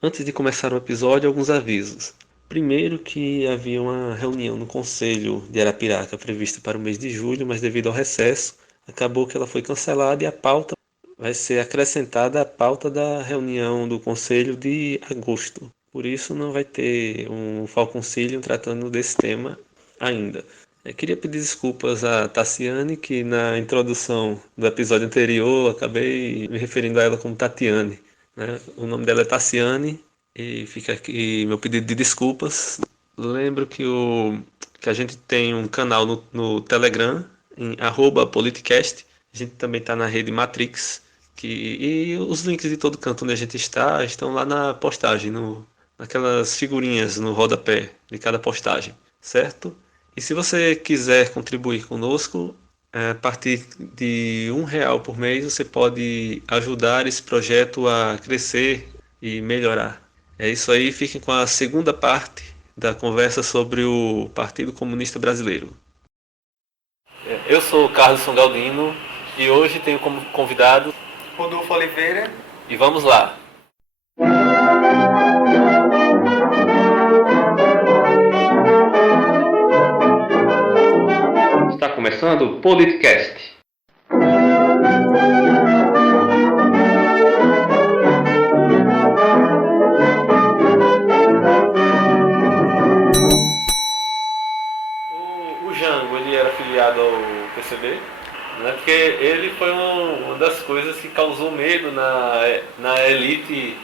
Antes de começar o episódio, alguns avisos. Primeiro que havia uma reunião no Conselho de Arapiraca prevista para o mês de julho, mas devido ao recesso, acabou que ela foi cancelada e a pauta vai ser acrescentada à pauta da reunião do Conselho de agosto. Por isso não vai ter um Falconcilium tratando desse tema ainda. Eu queria pedir desculpas a Tassiane, que na introdução do episódio anterior acabei me referindo a ela como Tatiane, né? O nome dela é Tassiane e fica aqui meu pedido de desculpas. Lembro que a gente tem um canal no Telegram, em @politicast. A gente também está na rede Matrix. E os links de todo canto onde a gente está estão lá na postagem, naquelas figurinhas no rodapé de cada postagem, certo? E se você quiser contribuir conosco, a partir de R$ 1 por mês, você pode ajudar esse projeto a crescer e melhorar. É isso aí, fiquem com a segunda parte da conversa sobre o Partido Comunista Brasileiro. Eu sou o Carlos Galdino e hoje tenho como convidado Rodolfo Oliveira. E vamos lá. Está começando o Politicast. O Jango, ele era afiliado ao PCB, né? Porque ele foi uma das coisas que causou medo na elite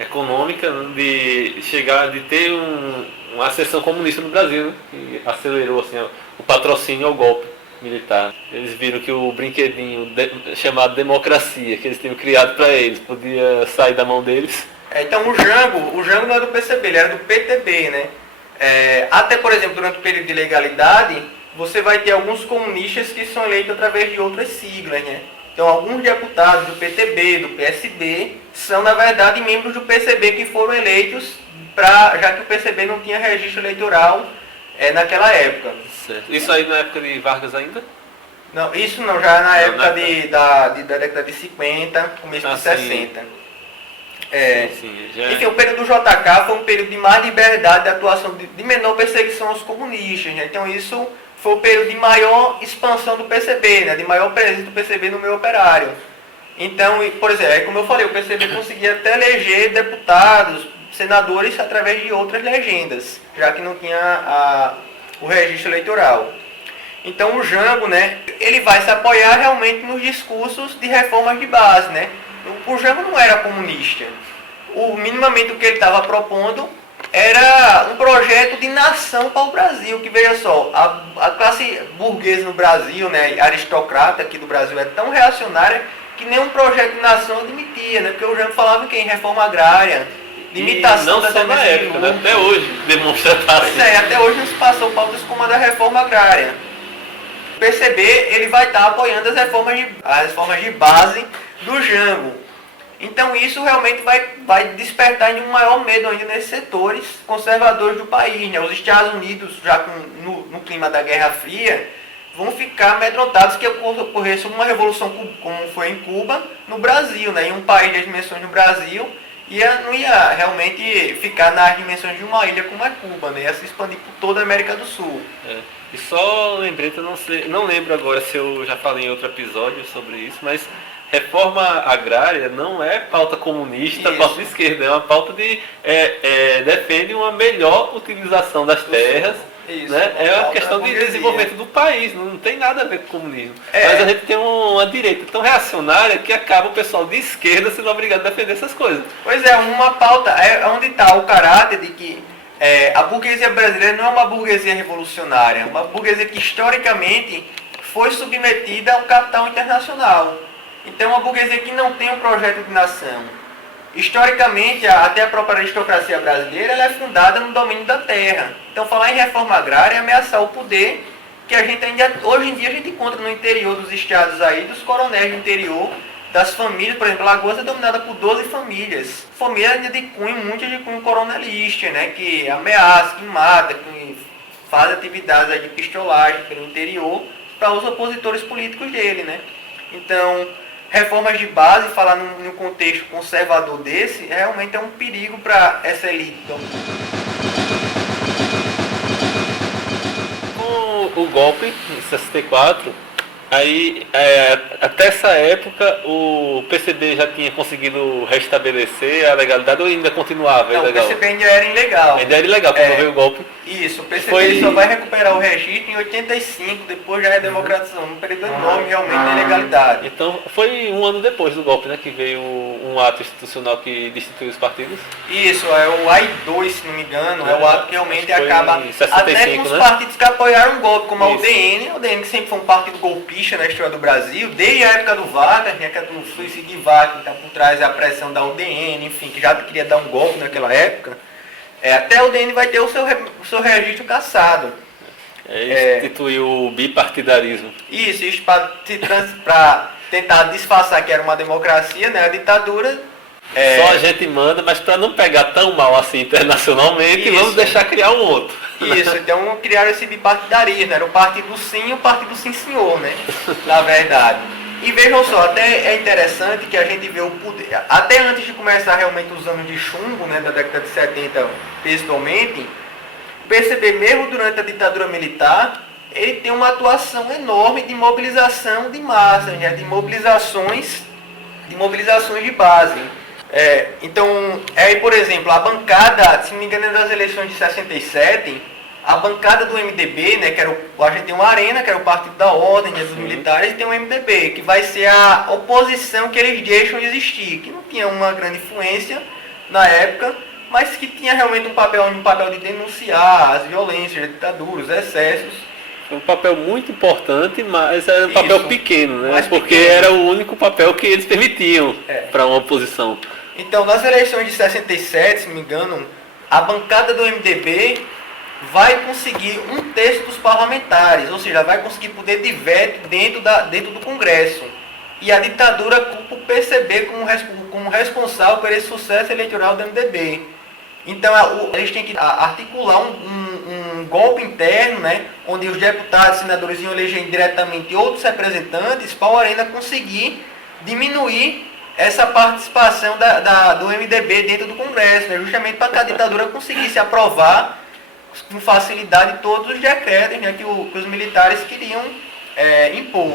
econômica, né? De chegar, de ter uma ascensão comunista no Brasil, né? Que acelerou assim, o patrocínio ao golpe militar. Eles viram que o brinquedinho chamado democracia, que eles tinham criado para eles, podia sair da mão deles. Então o Jango não é do PCB, ele era do PTB, né? Até, por exemplo, durante o período de legalidade, você vai ter alguns comunistas que são eleitos através de outras siglas, né? Então, alguns deputados do PTB, do PSB, são, na verdade, membros do PCB que foram eleitos, já que o PCB não tinha registro eleitoral naquela época. Certo. Isso aí na época de Vargas ainda? Não, isso não, já na época da década de 50, começo de 60. Enfim, o período do JK foi um período de mais liberdade de atuação, de menor perseguição aos comunistas, né? Então isso foi o período de maior expansão do PCB, né? De maior presença do PCB no meio operário. Então, por exemplo, como eu falei, o PCB conseguia até eleger deputados, senadores através de outras legendas, já que não tinha o registro eleitoral. Então o Jango, né, ele vai se apoiar realmente nos discursos de reformas de base, né? O Jango não era comunista. Minimamente o que ele estava propondo era um projeto de nação para o Brasil, que veja só, a classe burguesa no Brasil, né, aristocrata aqui do Brasil é tão reacionária que nenhum projeto de nação admitia, né? Porque o Jango falava em reforma agrária, limitação da só na época, né? Até hoje demonstra estar assim. Pois até hoje não se passou pautas como a da reforma agrária. O PCB ele vai estar apoiando as reformas de base do Jango. Então isso realmente vai despertar ainda um maior medo ainda nesses setores conservadores do país, né? Os Estados Unidos, já no clima da Guerra Fria, vão ficar amedrontados que ocorresse uma revolução como foi em Cuba, no Brasil, né? Em um país das dimensões do Brasil, não ia realmente ficar nas dimensões de uma ilha como é Cuba, né? Ia se expandir por toda a América do Sul. E só lembrete, eu não lembro agora se eu já falei em outro episódio sobre isso, mas reforma agrária não é pauta comunista, pauta de esquerda, é uma pauta de defende uma melhor utilização das terras. Isso, né? É uma questão de desenvolvimento do país, não tem nada a ver com o comunismo. Mas a gente tem uma direita tão reacionária que acaba o pessoal de esquerda sendo obrigado a defender essas coisas. Pois é, uma pauta onde está o caráter de que a burguesia brasileira não é uma burguesia revolucionária, é uma burguesia que historicamente foi submetida ao capital internacional. Então, uma burguesia que não tem um projeto de nação. Historicamente, até a própria aristocracia brasileira ela é fundada no domínio da terra. Então, falar em reforma agrária é ameaçar o poder que a gente ainda, hoje em dia, a gente encontra no interior dos estados aí, dos coronéis do interior, das famílias. Por exemplo, Alagoas é dominada por 12 famílias. Família de cunho, muitas de cunho coronelista, né? Que ameaça, que mata, que faz atividades aí de pistolagem pelo interior para os opositores políticos dele, né? Então, reformas de base, falar num contexto conservador desse, realmente é um perigo para essa elite. Então, com o golpe em 64, aí, até essa época, o PCB já tinha conseguido restabelecer a legalidade ou ainda continuava não, ilegal? o PCB ainda era ilegal. Ainda era ilegal quando veio o golpe. Isso, o PCB só vai recuperar o registro em 85, depois já é democratização, num período enorme realmente de ilegalidade. Então, foi um ano depois do golpe, né, que veio um ato institucional que destituiu os partidos? Isso, é o AI-2, se não me engano, é o ato que realmente acaba 65, até com os partidos que apoiaram o golpe, como o DN que sempre foi um partido golpista na história do Brasil, desde a época do Vargas, né, que é do suicídio de Vargas, que está por trás da pressão da UDN, enfim, que já queria dar um golpe naquela época. Até o DN vai ter o seu registro cassado. Instituiu o bipartidarismo. Isso para tentar disfarçar que era uma democracia, né, a ditadura. Só a gente manda, mas para não pegar tão mal assim internacionalmente, vamos deixar criar um outro. Isso, então criaram esse bipartidarismo, era o partido sim e o partido sim senhor, né, na verdade. E vejam só, até é interessante que a gente vê o poder, até antes de começar realmente os anos de chumbo, né, da década de 70 principalmente, o PCB mesmo durante a ditadura militar, ele tem uma atuação enorme de mobilização de massas, né, de mobilizações de base. Então, por exemplo, a bancada, se não me engano, das eleições de 67, a bancada do MDB, né, que era a gente tem uma Arena, que era o Partido da Ordem, né, dos militares, e tem o MDB, que vai ser a oposição que eles deixam existir, que não tinha uma grande influência na época, mas que tinha realmente um papel de denunciar as violências, a ditadura, os excessos. Foi um papel muito importante, mas era um papel pequeno, né? Porque pequeno. Era o único papel que eles permitiam para uma oposição. Então, nas eleições de 67, se não me engano, a bancada do MDB vai conseguir 1/3 dos parlamentares, ou seja, vai conseguir poder de veto dentro do Congresso. E a ditadura culpa o PCB como responsável por esse sucesso eleitoral do MDB. Então, eles têm que articular um golpe interno, né, onde os deputados e senadores iam eleger diretamente outros representantes para o Arena conseguir diminuir essa participação do MDB dentro do Congresso, né, justamente para que a ditadura conseguisse aprovar com facilidade todos os decretos, né, que os militares queriam impor.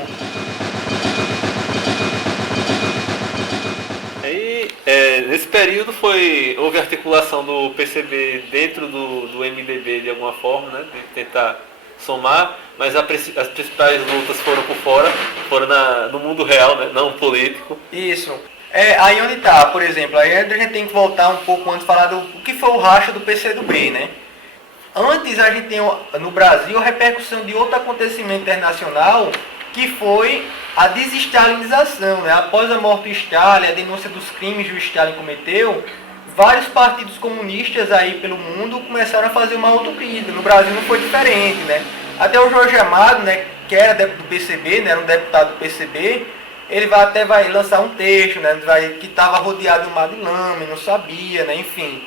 Nesse período houve articulação do PCB dentro do MDB de alguma forma, né, de tentar somar, mas as principais lutas foram por fora, foram no mundo real, né, não político. Isso. Aí onde está, por exemplo, aí a gente tem que voltar um pouco antes de falar do que foi o racha do PCdoB, né? Antes a gente tem no Brasil a repercussão de outro acontecimento internacional, que foi a desestalinização, né? Após a morte do Stalin, a denúncia dos crimes que o Stalin cometeu, vários partidos comunistas aí pelo mundo começaram a fazer uma autocrítica. No Brasil não foi diferente, né? Até o Jorge Amado, né, que era do PCB, né, era um deputado do PCB, ele vai lançar um texto, né, que estava rodeado de um mar de lama, não sabia, né, enfim,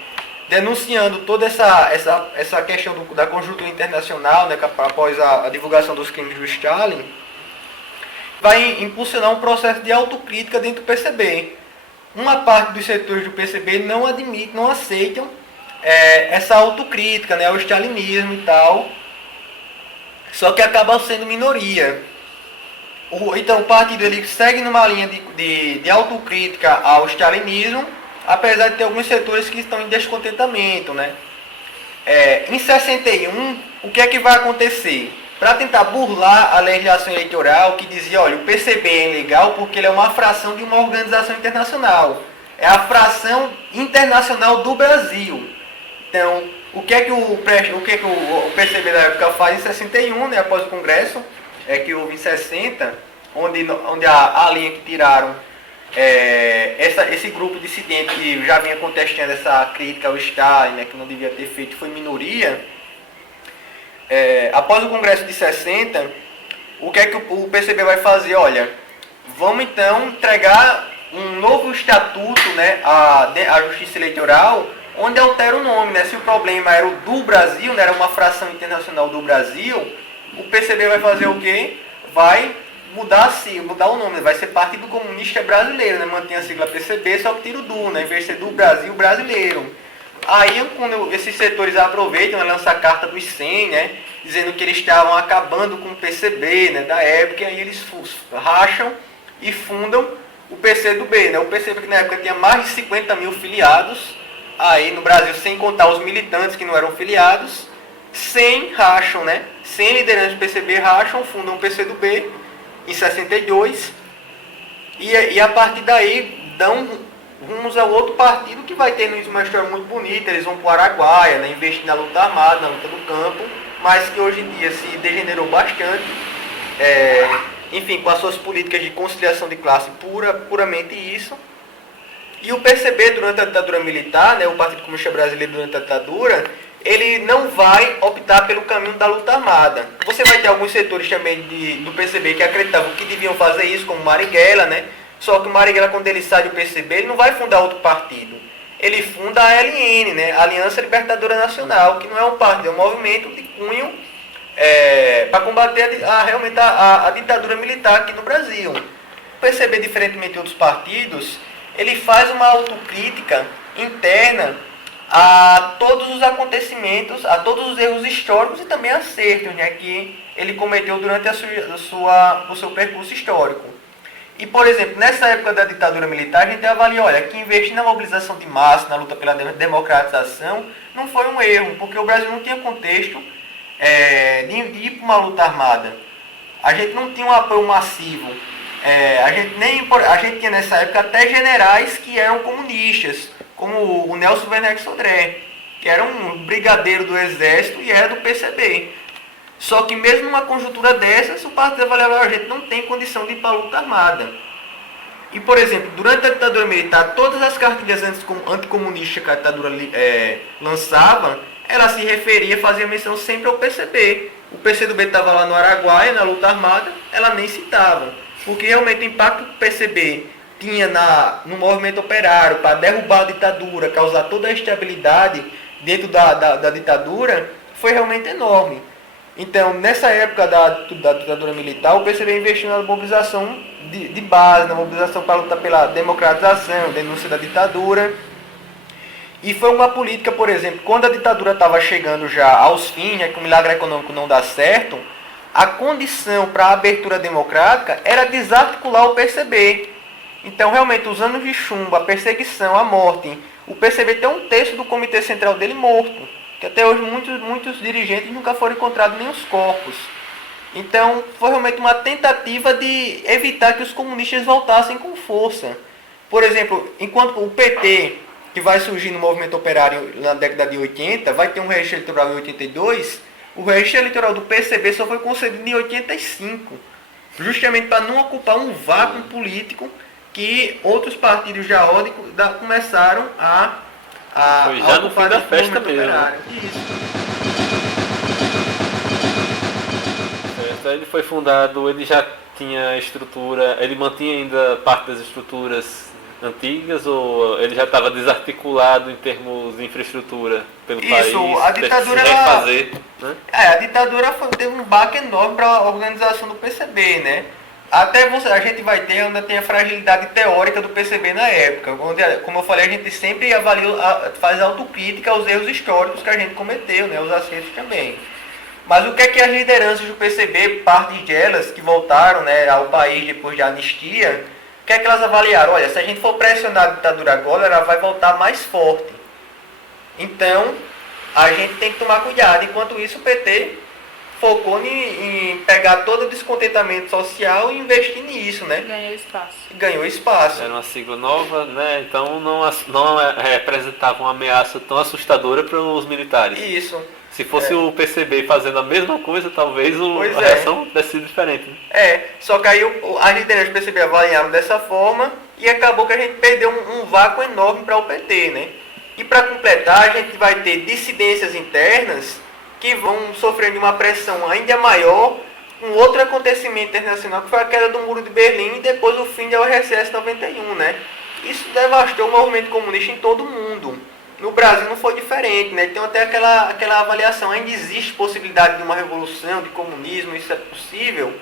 denunciando toda essa questão da conjuntura internacional, né, após a divulgação dos crimes do Stalin, vai impulsionar um processo de autocrítica dentro do PCB. Uma parte dos setores do PCB não aceitam essa autocrítica, né, ao stalinismo e tal, só que acaba sendo minoria. Então o partido ele segue numa linha de autocrítica ao stalinismo, apesar de ter alguns setores que estão em descontentamento, né? Em 61, o que é que vai acontecer? Para tentar burlar a legislação eleitoral que dizia, olha, o PCB é ilegal porque ele é uma fração de uma organização internacional. É a fração internacional do Brasil. Então, o que é que o PCB da época faz em 61, né, após o Congresso, que houve em 60, onde a linha que tiraram esse grupo dissidente que já vinha contestando essa crítica ao Stalin, né, que não devia ter feito, foi minoria. Após o Congresso de 60, o que é que o PCB vai fazer? Olha, vamos então entregar um novo estatuto, né, à Justiça Eleitoral, onde altera o nome, né? Se o problema era o do Brasil, né, era uma fração internacional do Brasil, o PCB vai fazer o quê? Vai mudar a sigla, mudar o nome, vai ser Partido Comunista Brasileiro, né? Mantém a sigla PCB, só que tira o do, né? Em vez de ser do Brasil brasileiro. Aí, quando esses setores aproveitam, né, lançam a carta dos 100, né? Dizendo que eles estavam acabando com o PCB, né? Da época, e aí eles racham e fundam o PCdoB, né? O PCB que na época tinha mais de 50 mil filiados, aí no Brasil, sem contar os militantes que não eram filiados, 100 racham, né? 100 lideranças do PCB racham, fundam o PCdoB em 62, e a partir daí dão rumos ao outro partido que vai ter uma história muito bonita. Eles vão para o Araguaia, né? Investir na luta armada, na luta do campo, mas que hoje em dia se degenerou bastante, enfim, com as suas políticas de conciliação de classe, puramente isso. E o PCB, durante a ditadura militar, né, o Partido Comunista Brasileiro durante a ditadura, ele não vai optar pelo caminho da luta armada. Você vai ter alguns setores também do PCB que acreditavam que deviam fazer isso, como Marighella, né? Só que o Marighella, quando ele sai do PCB, ele não vai fundar outro partido. Ele funda a ALN, né? Aliança Libertadora Nacional, que não é um partido, é um movimento de cunho para combater realmente a ditadura militar aqui no Brasil. O PCB, diferentemente de outros partidos, ele faz uma autocrítica interna a todos os acontecimentos, a todos os erros históricos e também acertos, né, que ele cometeu durante o seu percurso histórico. E, por exemplo, nessa época da ditadura militar, a gente avalia, olha, que investir na mobilização de massa, na luta pela democratização, não foi um erro, porque o Brasil não tinha contexto de ir para uma luta armada. A gente não tinha um apoio massivo. A gente tinha nessa época até generais que eram comunistas, como o Nelson Werneck Sodré, que era um brigadeiro do exército e era do PCB. Só que mesmo numa conjuntura dessas, o partido avaliava, a gente não tem condição de ir para a luta armada. E, por exemplo, durante a ditadura militar, todas as cartilhas anticomunistas que a ditadura lançava, ela se referia, fazia menção sempre ao PCB. O PCdoB estava lá no Araguaia, na luta armada, ela nem citava. Porque realmente o impacto que o PCB tinha no movimento operário para derrubar a ditadura, causar toda a estabilidade dentro da ditadura, foi realmente enorme. Então, nessa época da ditadura militar, o PCB investiu na mobilização de base, na mobilização para lutar pela democratização, denúncia da ditadura. E foi uma política, por exemplo, quando a ditadura estava chegando já aos fins, né, que o milagre econômico não dá certo, a condição para a abertura democrática era desarticular o PCB. Então, realmente, os anos de chumbo, a perseguição, a morte, o PCB tem um terço do comitê central dele morto, que até hoje muitos dirigentes nunca foram encontrados nem os corpos. Então, foi realmente uma tentativa de evitar que os comunistas voltassem com força. Por exemplo, enquanto o PT, que vai surgir no movimento operário na década de 80, vai ter um registro eleitoral em 82, o registro eleitoral do PCB só foi concedido em 85, justamente para não ocupar um vácuo político que outros partidos da ordem começaram a foi já no fim da festa mesmo. Certo, ele foi fundado, ele já tinha estrutura, ele mantinha ainda parte das estruturas antigas ou ele já estava desarticulado em termos de infraestrutura pelo país? Isso, a ditadura refazer, né? A ditadura teve um baque enorme para a organização do PCB, né? Até a gente vai ter, ainda tem a fragilidade teórica do PCB na época. Onde, como eu falei, a gente sempre avalia, faz autocrítica aos erros históricos que a gente cometeu, né? Os acertos também. Mas o que é que as lideranças do PCB, parte delas que voltaram, né, ao país depois da anistia, o que é que elas avaliaram? Olha, se a gente for pressionar a ditadura agora, ela vai voltar mais forte. Então, a gente tem que tomar cuidado. Enquanto isso, o PT focou em pegar todo o descontentamento social e investir nisso, né? Ganhou espaço. Era uma sigla nova, né? Então não representava uma ameaça tão assustadora para os militares. Isso. Se fosse o PCB fazendo a mesma coisa, talvez a reação tivesse sido diferente. Né? Só que aí as lideranças do PCB avaliaram dessa forma e acabou que a gente perdeu um vácuo enorme para o PT, né? E para completar, a gente vai ter dissidências internas que vão sofrendo uma pressão ainda maior, um outro acontecimento internacional que foi a queda do Muro de Berlim e depois o fim da URSS 91, né? Isso devastou o movimento comunista em todo o mundo. No Brasil não foi diferente, né? Então até aquela avaliação, ainda existe possibilidade de uma revolução, de comunismo, isso é possível.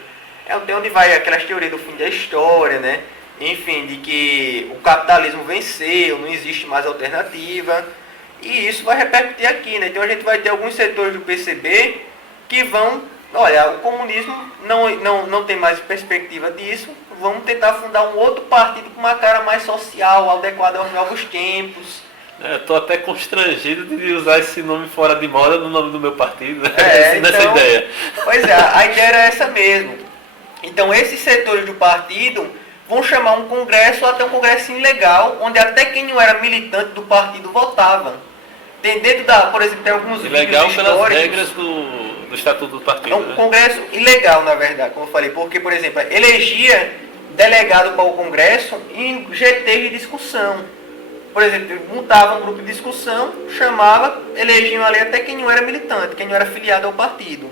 É até onde vai aquelas teorias do fim da história, né? Enfim, de que o capitalismo venceu, não existe mais alternativa. E isso vai repercutir aqui, né? Então a gente vai ter alguns setores do PCB que vão, olha, o comunismo não tem mais perspectiva disso, vamos tentar fundar um outro partido com uma cara mais social, adequada aos novos tempos. Estou até constrangido de usar esse nome fora de moda no nome do meu partido, né? Nessa então, ideia. Pois é, a ideia era essa mesmo. Então esses setores do partido vão chamar um congresso, até um congresso ilegal, onde até quem não era militante do partido votava. Tem dentro da, por exemplo, tem alguns ilegal vídeos históricos. Pelas regras do estatuto do partido. É um congresso ilegal, na verdade, como eu falei, porque, por exemplo, elegia delegado para o congresso em GT de discussão. Por exemplo, montava um grupo de discussão, chamava, elegiam ali até quem não era militante, quem não era filiado ao partido.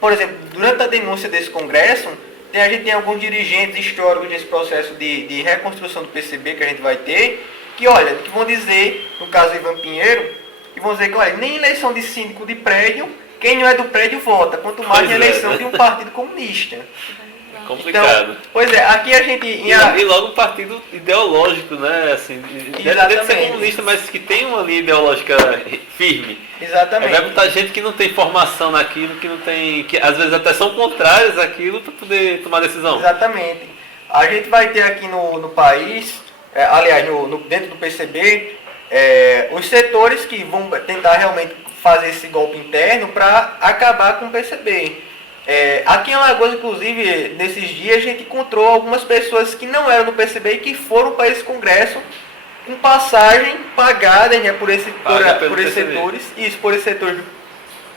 Por exemplo, durante a denúncia desse congresso, a gente tem alguns dirigentes históricos desse processo de reconstrução do PCB que a gente vai ter, que olha, que vão dizer, no caso do Ivan Pinheiro, que vão dizer que olha, nem eleição de síndico de prédio, quem não é do prédio vota, quanto mais em eleição de um partido comunista. Complicado. Então, pois é, aqui a gente... E logo um partido ideológico, né? Assim, deve ser comunista, mas que tem uma linha ideológica firme. Exatamente. Vai botar gente que não tem formação naquilo, que não tem. Que às vezes até são contrários àquilo para poder tomar decisão. Exatamente. A gente vai ter aqui no país, aliás, dentro do PCB, os setores que vão tentar realmente fazer esse golpe interno para acabar com o PCB. Aqui em Alagoas, inclusive, nesses dias a gente encontrou algumas pessoas que não eram do PCB e que foram para esse congresso com passagem pagada, né, por esses setores, isso, por esse setor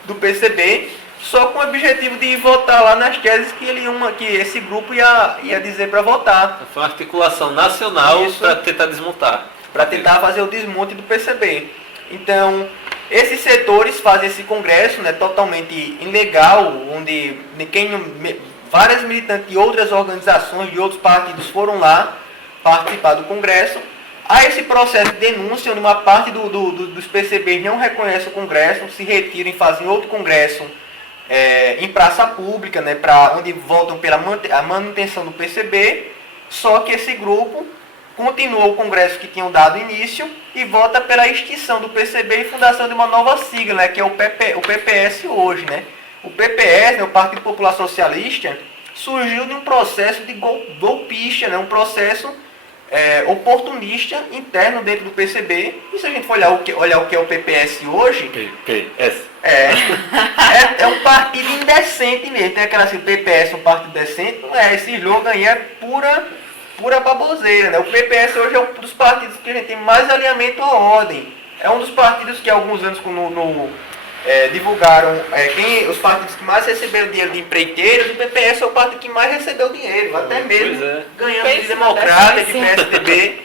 do PCB, só com o objetivo de votar lá nas teses que esse grupo ia dizer para votar. Foi uma articulação nacional para tentar desmontar. Para tentar fazer o desmonte do PCB. Então, esses setores fazem esse congresso, né, totalmente ilegal, onde várias militantes de outras organizações, de outros partidos foram lá participar do congresso. Há esse processo de denúncia, onde uma parte dos PCBs não reconhece o congresso, se retiram e fazem outro congresso em praça pública, né, onde votam pela manutenção do PCB, só que esse grupo continua o congresso que tinham dado início e vota pela extinção do PCB e fundação de uma nova sigla, né, que é o PPS hoje. Né? O PPS, né, o Partido Popular Socialista, surgiu de um processo de golpista, né, um processo oportunista interno dentro do PCB. E se a gente for olhar o que é o PPS hoje, é um partido indecente mesmo. Tem aquela assim, PPS, um partido decente, não é, esse slogan aí é pura baboseira, né? O PPS hoje é um dos partidos que a gente tem mais alinhamento à ordem. É um dos partidos que há alguns anos divulgaram os partidos que mais receberam dinheiro de empreiteiros. O PPS é o partido que mais recebeu dinheiro, até mesmo ganhando de democrata, de PSDB.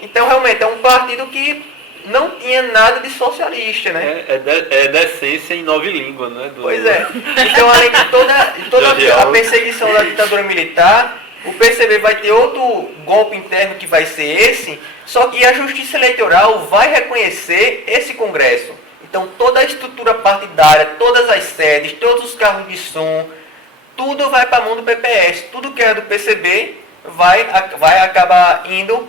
Então realmente é um partido que não tinha nada de socialista, né? É decência em 9 línguas, né? Pois é. Então além de toda a perseguição da ditadura militar, o PCB vai ter outro golpe interno que vai ser esse, só que a Justiça Eleitoral vai reconhecer esse Congresso. Então toda a estrutura partidária, todas as sedes, todos os carros de som, tudo vai para a mão do PPS. Tudo que é do PCB vai acabar indo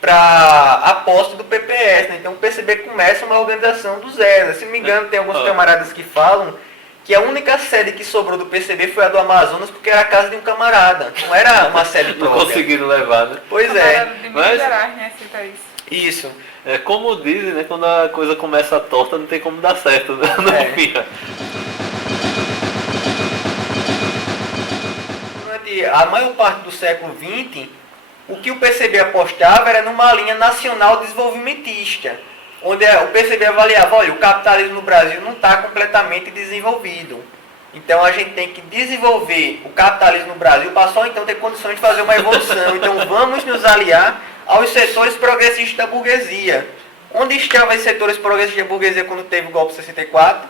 para a posse do PPS. Né? Então o PCB começa uma organização do zero. Né? Se não me engano, tem alguns camaradas que falam que a única sede que sobrou do PCB foi a do Amazonas, porque era a casa de um camarada. Não era uma sede própria. Não conseguiram levar, né? Pois é. De Minas Gerais, né? Cita isso. Isso. É como dizem, né? Quando a coisa começa torta, não tem como dar certo, né? Durante a maior parte do século XX, o que o PCB apostava era numa linha nacional desenvolvimentista, onde o PCB avaliava, olha, o capitalismo no Brasil não está completamente desenvolvido. Então a gente tem que desenvolver o capitalismo no Brasil para só então ter condições de fazer uma evolução. Então vamos nos aliar aos setores progressistas da burguesia. Onde estavam os setores progressistas da burguesia quando teve o golpe de 64?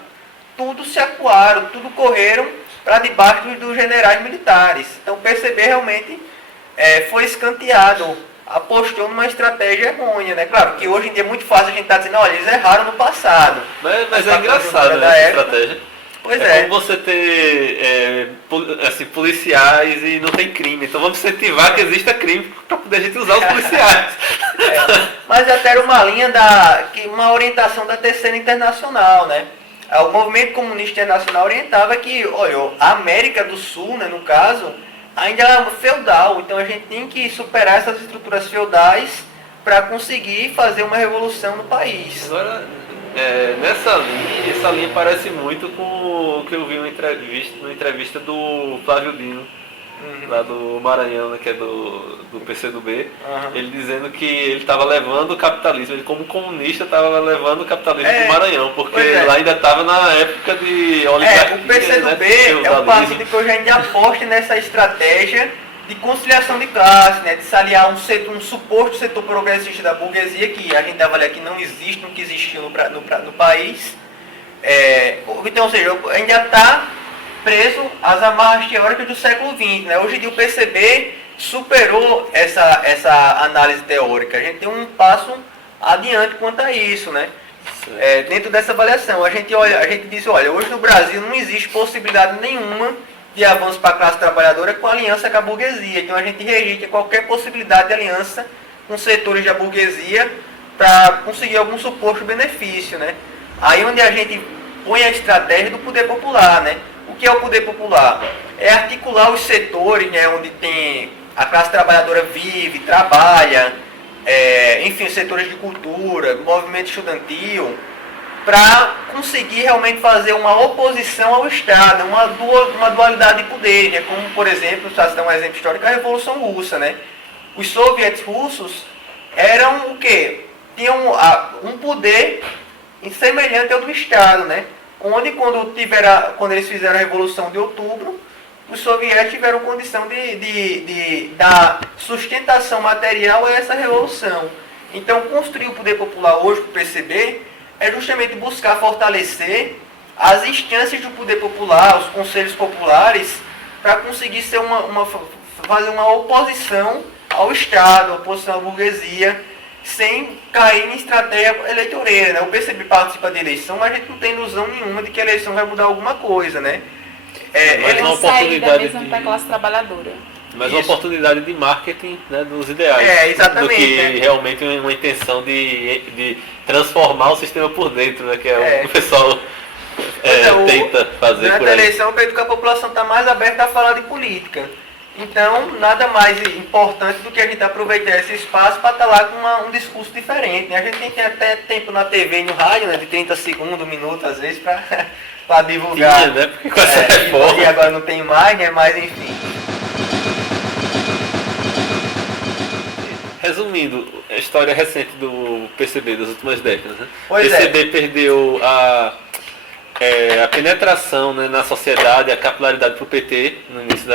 Tudo se acuaram, tudo correram para debaixo dos generais militares. Então o PCB realmente foi escanteado, apostou numa estratégia errônea, né? Claro que hoje em dia é muito fácil a gente estar dizendo, olha, eles erraram no passado. Mas é engraçado, né, essa estratégia. Pois É é. como você ter assim, policiais e não tem crime. Então vamos incentivar que exista crime para poder a gente usar os policiais. Mas até era uma orientação da Terceira Internacional, né? O movimento comunista internacional orientava que, olha, a América do Sul, né, no caso, ainda é feudal, então a gente tem que superar essas estruturas feudais para conseguir fazer uma revolução no país. Agora, essa linha parece muito com o que eu vi numa entrevista do Flávio Dino, lá do Maranhão, né, que é do PCdoB, ele dizendo que ele estava levando o capitalismo, ele como comunista estava levando o capitalismo para o Maranhão, porque lá ainda estava na época de oligarquia. O PCdoB, né, é o partido que hoje ainda aposta nessa estratégia de conciliação de classe, né, de se aliar um suposto setor progressista da burguesia, que a gente avalia que não existe, nunca existiu no país. Então, ou seja, ainda está preso às amarras teóricas do século XX. Né? Hoje em dia o PCB superou essa análise teórica. A gente tem um passo adiante quanto a isso, né? Dentro dessa avaliação. A gente diz, olha, hoje no Brasil não existe possibilidade nenhuma de avanço para a classe trabalhadora com aliança com a burguesia. Então a gente rejeita qualquer possibilidade de aliança com setores da burguesia para conseguir algum suposto benefício, né? Aí onde a gente põe a estratégia do poder popular, né? O que é o poder popular? É articular os setores, né, onde tem a classe trabalhadora vive, trabalha, enfim, os setores de cultura, movimento estudantil, para conseguir realmente fazer uma oposição ao Estado, uma dualidade de poder, né? Como, por exemplo, para dar um exemplo histórico, a Revolução Russa, né? Os soviéticos russos eram o quê? Tinham um poder semelhante ao do Estado, né? Onde quando eles fizeram a Revolução de Outubro, os soviéticos tiveram condição de dar sustentação material a essa revolução. Então, construir o poder popular hoje para o PCB é justamente buscar fortalecer as instâncias do poder popular, os conselhos populares, para conseguir ser fazer uma oposição ao Estado, oposição à burguesia, sem cair em estratégia eleitoreira, né? O PCB participa de eleição, mas a gente não tem ilusão nenhuma de que a eleição vai mudar alguma coisa, né? Mas Ele uma oportunidade oportunidade para a classe trabalhadora. Mas uma oportunidade de marketing, né, dos ideais. Exatamente. Do que realmente uma intenção de transformar o sistema por dentro, né, que é o que o pessoal tenta fazer durante por a aí. eleição, eu acredito que a população está mais aberta a falar de política. Então, nada mais importante do que a gente aproveitar esse espaço para estar lá com um discurso diferente. Né? A gente tem até tempo na TV e no rádio, né, de 30 segundos, 1 minuto, às vezes, para divulgar. Tinha, né? Porque com essa reforma... E agora não tem mais, né? Mas enfim. Resumindo, a história recente do PCB das últimas décadas, né? O Pois PCB perdeu a penetração, né, na sociedade, a capilaridade para o PT no início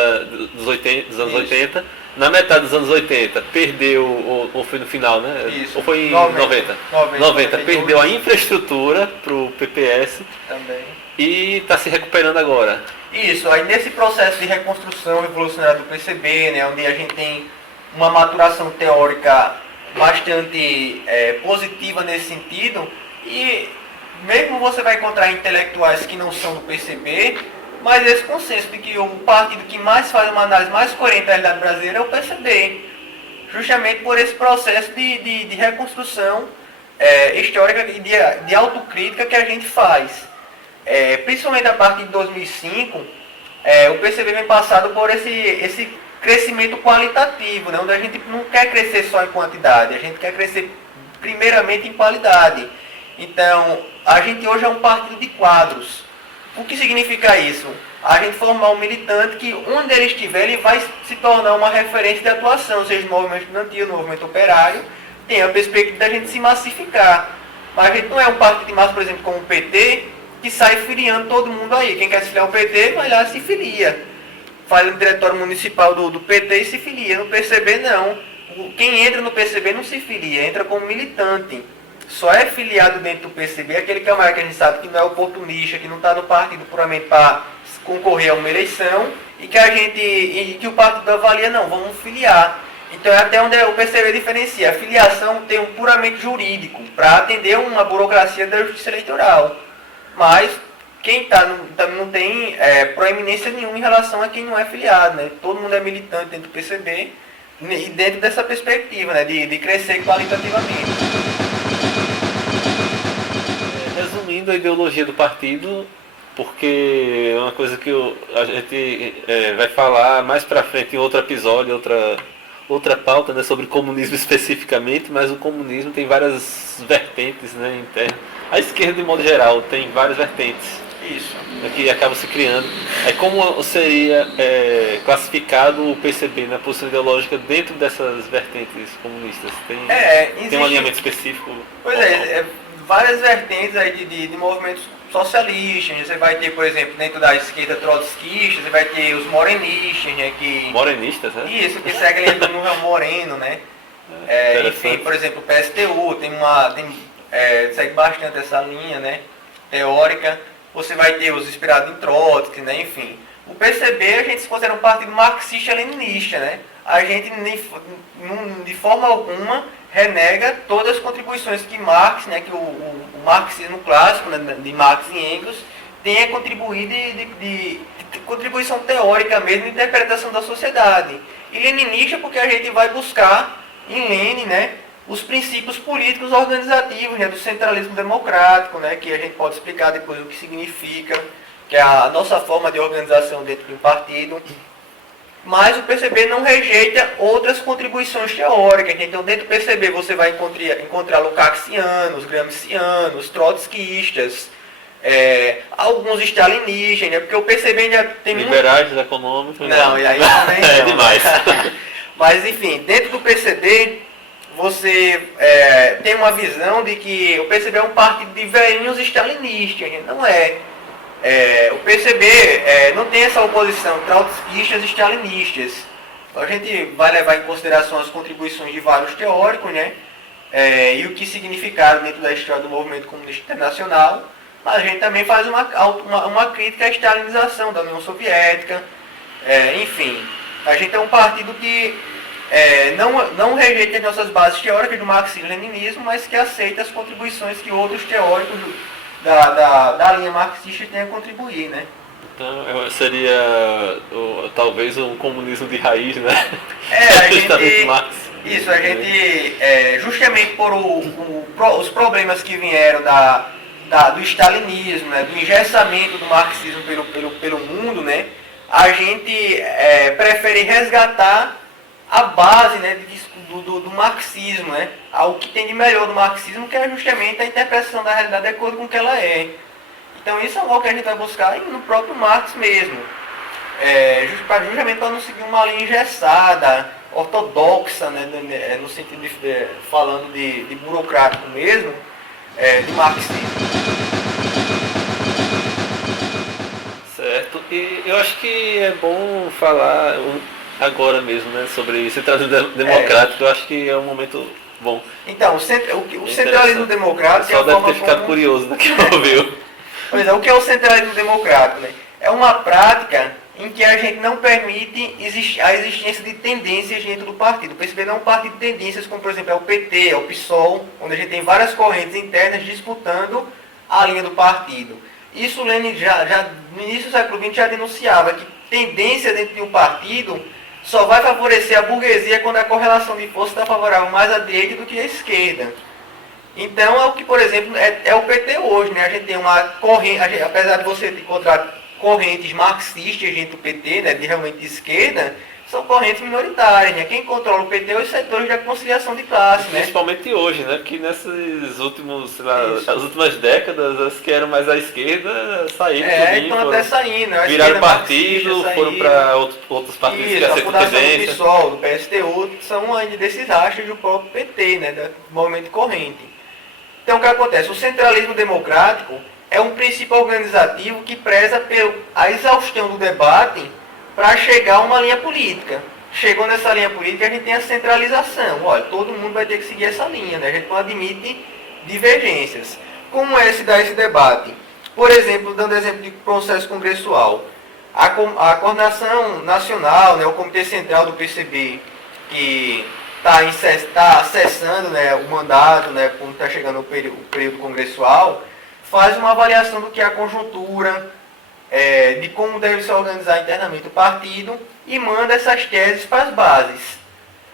dos anos 80. Na metade dos anos 80 perdeu, ou foi no final, né? Isso. Ou foi em 90. 90 perdeu a infraestrutura para o PPS Também. e está se recuperando agora. Isso, aí nesse processo de reconstrução revolucionária do PCB, né, onde a gente tem uma maturação teórica bastante positiva nesse sentido, e mesmo você vai encontrar intelectuais que não são do PCB, mas esse consenso de que o partido que mais faz uma análise mais coerente da realidade brasileira é o PCB, justamente por esse processo de reconstrução histórica e de autocrítica que a gente faz. Principalmente a partir de 2005, o PCB vem passado por esse crescimento qualitativo, né, onde a gente não quer crescer só em quantidade, a gente quer crescer primeiramente em qualidade. Então, a gente hoje é um partido de quadros. O que significa isso? A gente formar um militante que, onde ele estiver, ele vai se tornar uma referência de atuação, seja no movimento estudantil, no movimento operário, tem a perspectiva da gente se massificar. Mas a gente não é um partido de massa, por exemplo, como o PT, que sai filiando todo mundo aí. Quem quer se filiar ao PT, vai lá e se filia. Faz o diretório municipal do PT e se filia. No PCB, não. Quem entra no PCB não se filia, entra como militante. Só é filiado dentro do PCB aquele camarada que a gente sabe que não é oportunista, que não está no partido puramente para concorrer a uma eleição e que o partido avalia, não, vamos filiar. Então é até onde o PCB diferencia. A filiação tem um puramente jurídico, para atender uma burocracia da justiça eleitoral. Mas quem não tem proeminência nenhuma em relação a quem não é filiado, né? Todo mundo é militante dentro do PCB e dentro dessa perspectiva, né? De crescer qualitativamente. Resumindo a ideologia do partido, porque é uma coisa que a gente vai falar mais pra frente em outro episódio, outra pauta, né, sobre comunismo especificamente, mas o comunismo tem várias vertentes, né, internas. A esquerda, de modo geral, tem várias vertentes. Isso. Que acabam se criando. Aí como seria classificado o PCB na posição ideológica dentro dessas vertentes comunistas? Tem um alinhamento específico? Pois várias vertentes aí de movimentos socialistas. Você vai ter, por exemplo, dentro da esquerda trotskista, você vai ter os morenistas, né? Morenistas, né? Isso, que segue ali no Rio Moreno, né? Enfim, por exemplo, o PSTU segue bastante essa linha, né? Teórica. Você vai ter os inspirados em Trotsky, né? Enfim. O PCB a gente se considera um partido marxista-leninista, né? A gente, de forma alguma, renega todas as contribuições que Marx, né, que o marxismo clássico, né, de Marx e Engels, tenha contribuído de contribuição teórica mesmo, de interpretação da sociedade. E leninista porque a gente vai buscar em Lenin, né, os princípios políticos organizativos, né, do centralismo democrático, né, que a gente pode explicar depois o que significa, que é a nossa forma de organização dentro de um partido. Mas o PCB não rejeita outras contribuições teóricas. Então, dentro do PCB você vai encontrar lukácsianos, gramscianos, trotskistas, alguns stalinistas, né? Porque o PCB ainda tem liberais econômicos. Não, e aí também não. É demais. Mas, enfim, dentro do PCB você tem uma visão de que o PCB é um partido de velhinhos stalinistas. Não é. O PCB não tem essa oposição trotskistas e stalinistas. Então a gente vai levar em consideração as contribuições de vários teóricos, né? E o que significaram dentro da história do movimento comunista internacional. Mas a gente também faz uma crítica à stalinização da União Soviética. Enfim, a gente é um partido que não rejeita as nossas bases teóricas do marxismo-leninismo, mas que aceita as contribuições que outros teóricos da linha marxista tem a contribuir, né? Então seria talvez um comunismo de raiz, né? A gente justamente por os problemas que vieram do stalinismo, né, do engessamento do marxismo pelo mundo, né, a gente prefere resgatar a base, né, do marxismo, né, o que tem de melhor do marxismo, que é justamente a interpretação da realidade de acordo com o que ela é. Então isso é algo que a gente vai buscar no próprio Marx mesmo, justamente para não seguir uma linha engessada, ortodoxa, né, no sentido de falando de burocrático mesmo, de marxismo. Certo, e eu acho que é bom falar agora mesmo, né, sobre centralismo democrático. Eu acho que é um momento bom. Então, o centralismo democrático só deve ter ficado curioso do que ouviu. Pois é, o que é o centralismo democrático, né? É uma prática em que a gente não permite a existência de tendências dentro do partido. O PCB não é um partido de tendências, como por exemplo é o PT, é o PSOL, onde a gente tem várias correntes internas disputando a linha do partido. Isso Lenin já no início do século XX já denunciava que tendência dentro de um partido só vai favorecer a burguesia quando a correlação de força está favorável mais à direita do que à esquerda. Então é o que, por exemplo, é o PT hoje, né? A gente tem uma corrente, apesar de você encontrar correntes marxistas dentro do PT, né, realmente de esquerda, são correntes minoritárias, né? Quem controla o PT é os setores da conciliação de classe, né? Principalmente hoje, né? Porque nesses últimos, as últimas décadas, as que eram mais à esquerda saíram. Estão até saindo. Viraram partido, foram para outros partidos que aceitam tendência. A fundação tendência. do PSOL, do PSTU, são ainda desses rastros do próprio PT, né? Do movimento corrente. Então o que acontece? O centralismo democrático é um princípio organizativo que preza a exaustão do debate para chegar a uma linha política. Chegou nessa linha política, a gente tem a centralização. Olha, todo mundo vai ter que seguir essa linha, né? A gente não admite divergências. Como é se dar esse debate? Por exemplo, dando exemplo de processo congressual. A coordenação nacional, né, o Comitê Central do PCB, que está acessando, né, o mandato, né, quando está chegando o período congressual, faz uma avaliação do que é a conjuntura, de como deve se organizar internamente o partido e manda essas teses para as bases.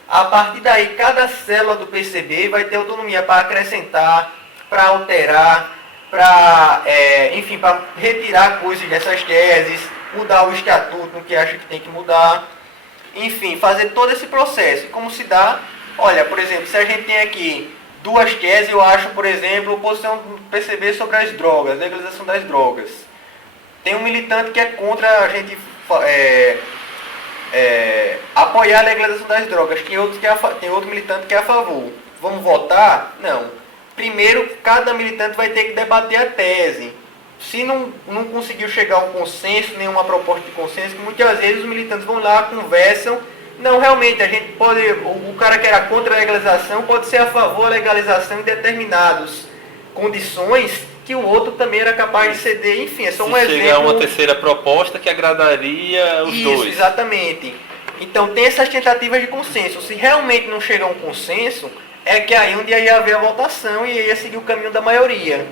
A partir daí, cada célula do PCB vai ter autonomia para acrescentar, para alterar, para retirar coisas dessas teses, mudar o estatuto no que acha que tem que mudar, enfim, fazer todo esse processo. E como se dá, olha, por exemplo, se a gente tem aqui duas teses, eu acho, por exemplo, posição do PCB sobre as drogas, legalização das drogas. Tem um militante que é contra a gente apoiar a legalização das drogas, tem outro militante que é a favor. Vamos votar? Não. Primeiro, cada militante vai ter que debater a tese. Se não conseguiu chegar a um consenso, nenhuma proposta de consenso, que muitas vezes os militantes vão lá, conversam. Não, realmente, a gente pode, o cara que era contra a legalização pode ser a favor da legalização em determinadas condições que o outro também era capaz de ceder. Enfim, é só um exemplo. Chegar a uma terceira proposta que agradaria os dois. Isso, exatamente. Então tem essas tentativas de consenso. Se realmente não chegar a um consenso, é que aí onde ia haver a votação e ia seguir o caminho da maioria.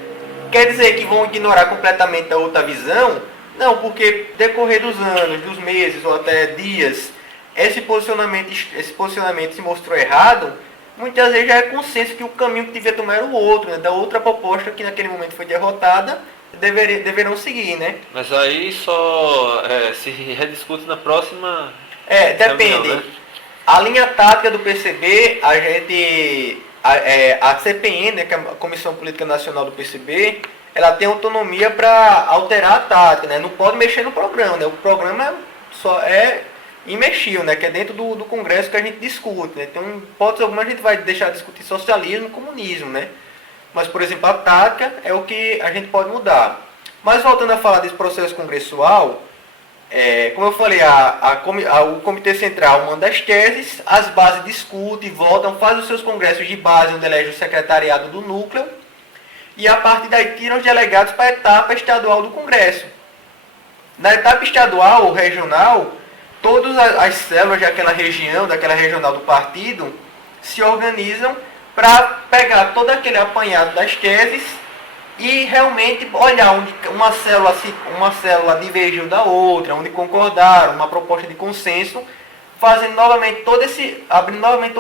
Quer dizer que vão ignorar completamente a outra visão? Não, porque decorrer dos anos, dos meses ou até dias, esse posicionamento se mostrou errado, muitas vezes já é consenso que o caminho que devia tomar era o outro, né? Da outra proposta que naquele momento foi derrotada, deverão seguir, né? Mas aí só se rediscute na próxima depende. reunião, né? A linha tática do PCB, a CPN, né, que é a Comissão Política Nacional do PCB, ela tem autonomia para alterar a tática, né? Não pode mexer no programa, né? O programa só é imexível, né? Que é dentro do Congresso que a gente discute, né? Então, hipótese alguma, a gente vai deixar de discutir socialismo e comunismo, né? Mas, por exemplo, a tática é o que a gente pode mudar. Mas, voltando a falar desse processo congressual, como eu falei, o Comitê Central manda as teses, as bases discutem, votam, fazem os seus congressos de base, onde elege o secretariado do núcleo, e a partir daí tiram os delegados para a etapa estadual do Congresso. Na etapa estadual ou regional, todas as células daquela região, daquela regional do partido, se organizam para pegar todo aquele apanhado das teses e realmente olhar onde uma célula divergiu da outra, onde concordaram, uma proposta de consenso, abrindo novamente todo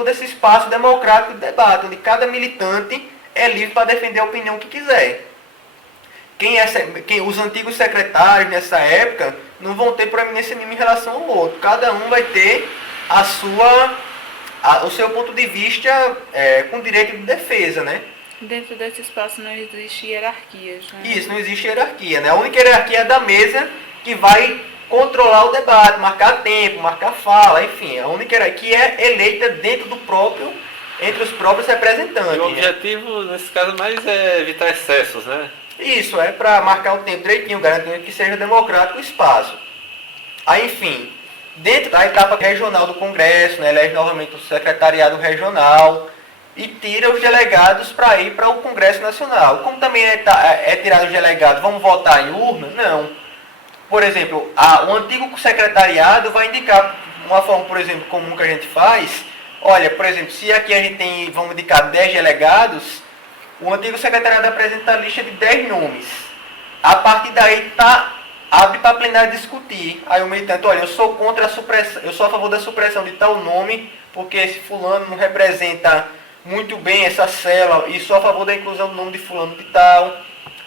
esse espaço democrático de debate, onde cada militante é livre para defender a opinião que quiser. Os antigos secretários nessa época não vão ter proeminência nenhuma em relação ao outro. Cada um vai ter o seu ponto de vista com direito de defesa, né? Dentro desse espaço não existe hierarquias, né? Isso, não existe hierarquia, né? A única hierarquia é da mesa que vai controlar o debate, marcar tempo, marcar fala, enfim. A única hierarquia é eleita entre os próprios representantes. E o objetivo, nesse caso, mais é evitar excessos, né? Isso, é para marcar o tempo direitinho, garantindo que seja democrático o espaço. Aí, enfim, dentro da etapa regional do Congresso, né, elege novamente o secretariado regional e tira os delegados para ir para o Congresso Nacional. Como também é tirado os delegados, vamos votar em urna? Não. Por exemplo, o antigo secretariado vai indicar uma forma, por exemplo, comum que a gente faz. Olha, por exemplo, se aqui a gente vamos indicar 10 delegados, o antigo secretariado apresenta a lista de 10 nomes. A partir daí abre para a plenária discutir. Aí o militante, olha, eu sou contra a supressão, eu sou a favor da supressão de tal nome, porque esse fulano não representa muito bem essa célula, e sou a favor da inclusão do nome de fulano de tal.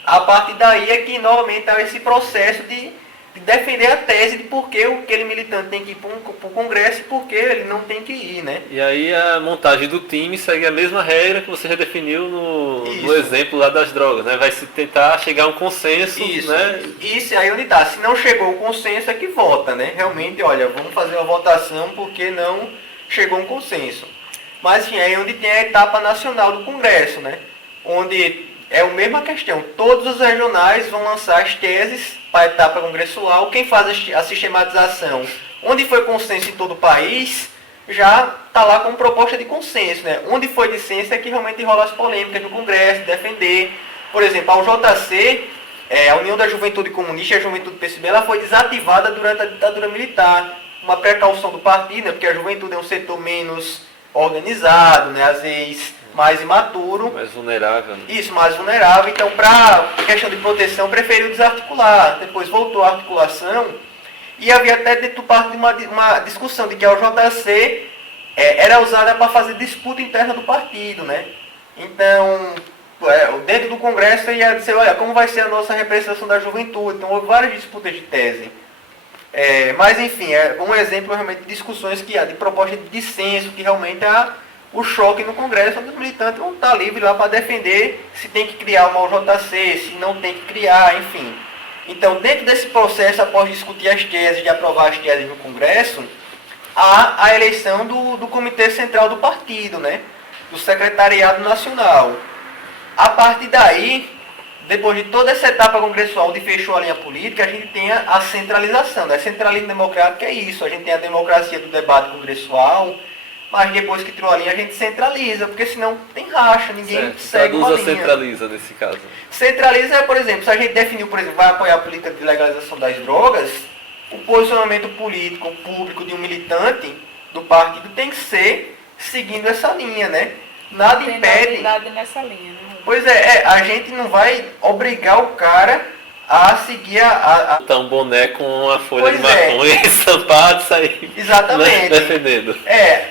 A partir daí é que novamente há esse processo de defender a tese de por que aquele militante tem que ir para o Congresso e por que ele não tem que ir, né? E aí a montagem do time segue a mesma regra que você já definiu no exemplo lá das drogas, né? Vai se tentar chegar a um consenso, né? Isso, aí onde está. Se não chegou o consenso é que vota, né? Realmente, olha, vamos fazer uma votação porque não chegou um consenso. Mas, enfim, aí onde tem a etapa nacional do Congresso, né? Onde é a mesma questão. Todos os regionais vão lançar as teses para a etapa congressual. Quem faz a sistematização, onde foi consenso em todo o país, já está lá com proposta de consenso, né? Onde foi dissenso é que realmente rola as polêmicas no Congresso, defender. Por exemplo, a UJC, a União da Juventude Comunista e a Juventude PCB, ela foi desativada durante a ditadura militar. Uma precaução do partido, né? Porque a juventude é um setor menos organizado, né? Às vezes mais imaturo. Mais vulnerável. Né? Isso, mais vulnerável. Então, para questão de proteção, preferiu desarticular. Depois voltou à articulação. E havia até dentro do partido uma discussão de que a OJC era usada para fazer disputa interna do partido, né? Então, dentro do Congresso ia dizer, olha, como vai ser a nossa representação da juventude? Então, houve várias disputas de tese. Mas, enfim, é um exemplo realmente de discussões que há, de proposta de dissenso, que realmente há o choque no Congresso, onde os militantes vão estar livres lá para defender se tem que criar uma OJC, se não tem que criar, enfim. Então, dentro desse processo, após discutir as teses, de aprovar as teses no Congresso, há a eleição do Comitê Central do Partido, né? Do Secretariado Nacional. A partir daí, depois de toda essa etapa congressual onde fechou a linha política, a gente tem a centralização. Né? Centralismo democrático é isso. A gente tem a democracia do debate congressual, mas depois que tirou a linha, a gente centraliza, porque senão tem racha, ninguém segue uma linha. Centraliza nesse caso. Centraliza por exemplo, se a gente definiu, por exemplo, vai apoiar a política de legalização das drogas, o posicionamento político, público de um militante do partido tem que ser seguindo essa linha, né? Nada impede. Nessa linha, né? Pois a gente não vai obrigar o cara a seguir Botar um boné com uma folha de maconha estampado e sair exatamente defendendo.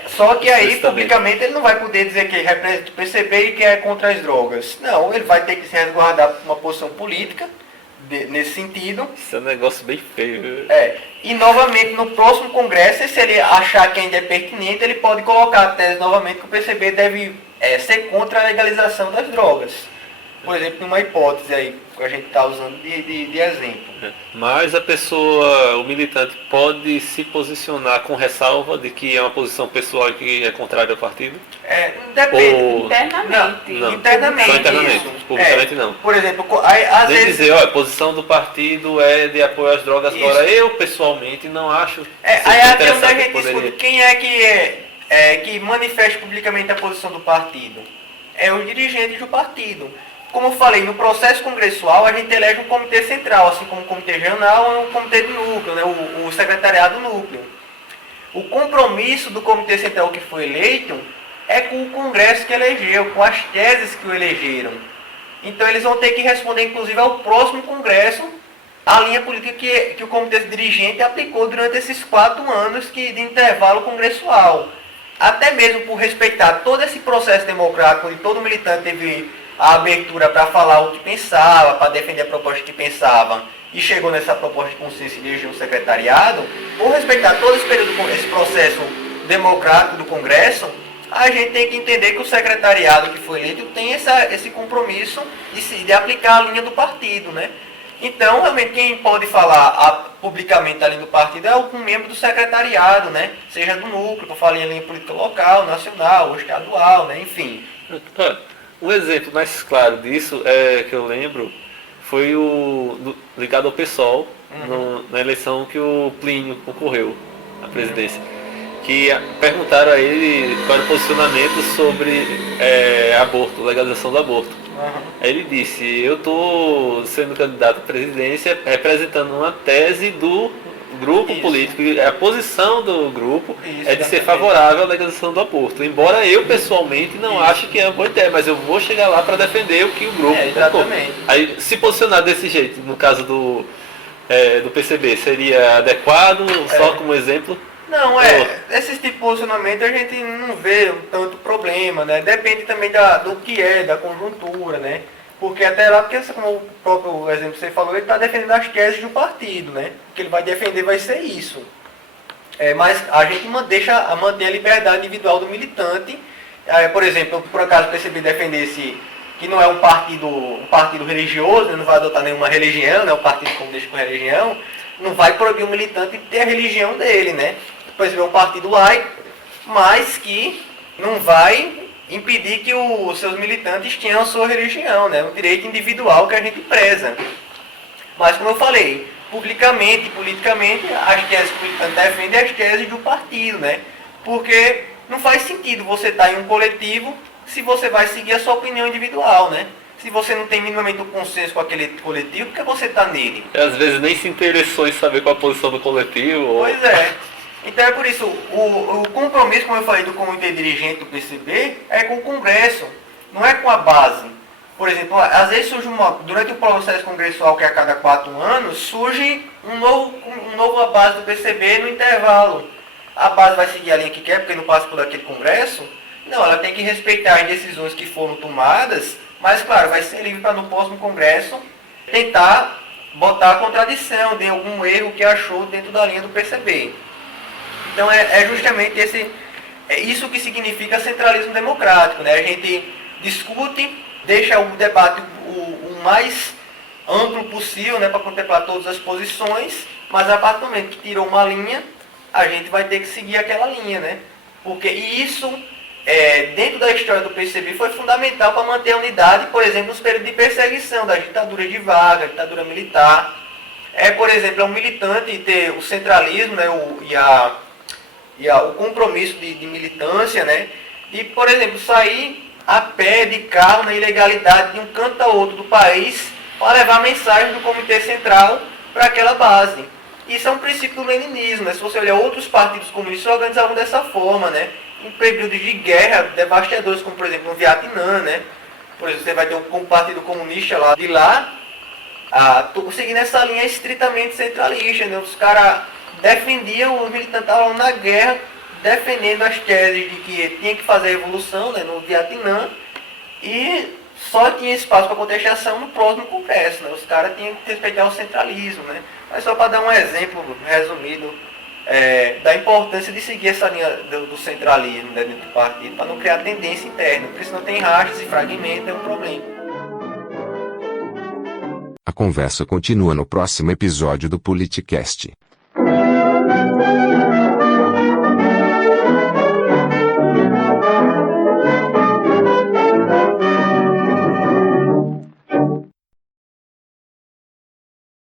Só que aí publicamente ele não vai poder dizer que representa o PCB e que é contra as drogas. Não, ele vai ter que se resguardar por uma posição política nesse sentido. Isso é um negócio bem feio. E novamente no próximo congresso, se ele achar que ainda é pertinente, ele pode colocar a tese novamente que o PCB deve ser contra a legalização das drogas. Por exemplo, numa hipótese aí que a gente está usando de exemplo. Mas a pessoa, o militante, pode se posicionar com ressalva de que é uma posição pessoal e que é contrária ao partido? Depende. Internamente. Não, internamente. Só internamente. Publicamente não. Por exemplo, às vezes... dizer, a posição do partido é de apoio às drogas. Isso. Agora, eu pessoalmente não acho... Aí até onde a gente discute quem é que manifesta publicamente a posição do partido. É os dirigentes do partido. Como eu falei, no processo congressual a gente elege um comitê central, assim como o comitê regional e um comitê de núcleo, né, o secretariado do núcleo. O compromisso do comitê central que foi eleito é com o Congresso que elegeu, com as teses que o elegeram. Então eles vão ter que responder, inclusive, ao próximo Congresso, a linha política que o comitê dirigente aplicou durante esses 4 anos de intervalo congressual. Até mesmo por respeitar todo esse processo democrático, onde todo militante teve a abertura para falar o que pensava, para defender a proposta que pensava, e chegou nessa proposta de consenso e elegeu o secretariado, por respeitar todo esse período, esse processo democrático do Congresso, a gente tem que entender que o secretariado que foi eleito tem esse compromisso de aplicar a linha do partido, né? Então, realmente, quem pode falar publicamente a linha do partido é algum membro do secretariado, né? Seja do núcleo, para falar em linha política local, nacional, ou estadual, né? Enfim. Um exemplo mais claro disso, que eu lembro, foi ligado ao PSOL, na eleição que o Plínio concorreu à presidência. Que perguntaram a ele qual era o posicionamento sobre aborto, legalização do aborto. Aí ele disse, eu estou sendo candidato à presidência representando uma tese do grupo político, a posição do grupo é de ser favorável à legalização do aborto. Embora eu pessoalmente não ache que é uma boa ideia, mas eu vou chegar lá para defender o que o grupo exatamente. Aí se posicionar desse jeito, no caso do PCB, seria adequado, só como exemplo? Não, esse tipo de posicionamento a gente não vê tanto problema, né? Depende também do que da conjuntura, né? Porque até lá, como o próprio exemplo que você falou, ele está defendendo as teses do partido, né? O que ele vai defender vai ser isso. Mas a gente mantém a liberdade individual do militante. Por exemplo, por acaso o PCB defendesse que não é um partido religioso, não vai adotar nenhuma religião, né? Um partido comunista com religião, não vai proibir o militante de ter a religião dele, né? O PCB é um partido laico, mas que não vai impedir que os seus militantes tenham a sua religião, né? Um direito individual que a gente preza. Mas, como eu falei, publicamente e politicamente, as teses que o militante defende é as teses do partido, né? Porque não faz sentido você estar em um coletivo se você vai seguir a sua opinião individual, né? Se você não tem minimamente um consenso com aquele coletivo, por que você está nele? Às vezes nem se interessou em saber qual a posição do coletivo. Pois é. Então é por isso, o compromisso, como eu falei, do comitê dirigente do PCB é com o Congresso, não é com a base. Por exemplo, às vezes surge durante o processo congressual, que é a cada 4 anos, surge um novo base do PCB no intervalo. A base vai seguir a linha que quer, porque não passa por aquele Congresso. Não, ela tem que respeitar as decisões que foram tomadas, mas claro, vai ser livre para no próximo Congresso tentar botar a contradição de algum erro que achou dentro da linha do PCB. Então é justamente isso que significa centralismo democrático, né? A gente discute, deixa o debate o mais amplo possível, né, para contemplar todas as posições, mas a partir do momento que tirou uma linha, a gente vai ter que seguir aquela linha, né? Porque isso, dentro da história do PCB, foi fundamental para manter a unidade, por exemplo, nos períodos de perseguição da ditadura de Vargas, ditadura militar. Por exemplo, é um militante ter o centralismo, né, o compromisso de militância, né, de, por exemplo, sair a pé, de carro, na ilegalidade de um canto a outro do país para levar mensagens do Comitê Central para aquela base. Isso é um princípio do leninismo, né? Se você olhar outros partidos comunistas, se organizavam dessa forma, né? Em períodos de guerra devastadores, como por exemplo no Vietnã, né? Por exemplo, você vai ter um partido comunista lá de lá, seguindo essa linha estritamente centralista, né? Os caras defendiam, os militantes estavam na guerra, defendendo as teses de que tinha que fazer a revolução, né, no Vietnã, e só tinha espaço para contestação no próximo Congresso, né? Os caras tinham que respeitar o centralismo, né? Mas só para dar um exemplo resumido da importância de seguir essa linha do centralismo, né, dentro do partido, para não criar tendência interna, porque senão tem rachas e fragmento, é um problema. A conversa continua no próximo episódio do Politicast.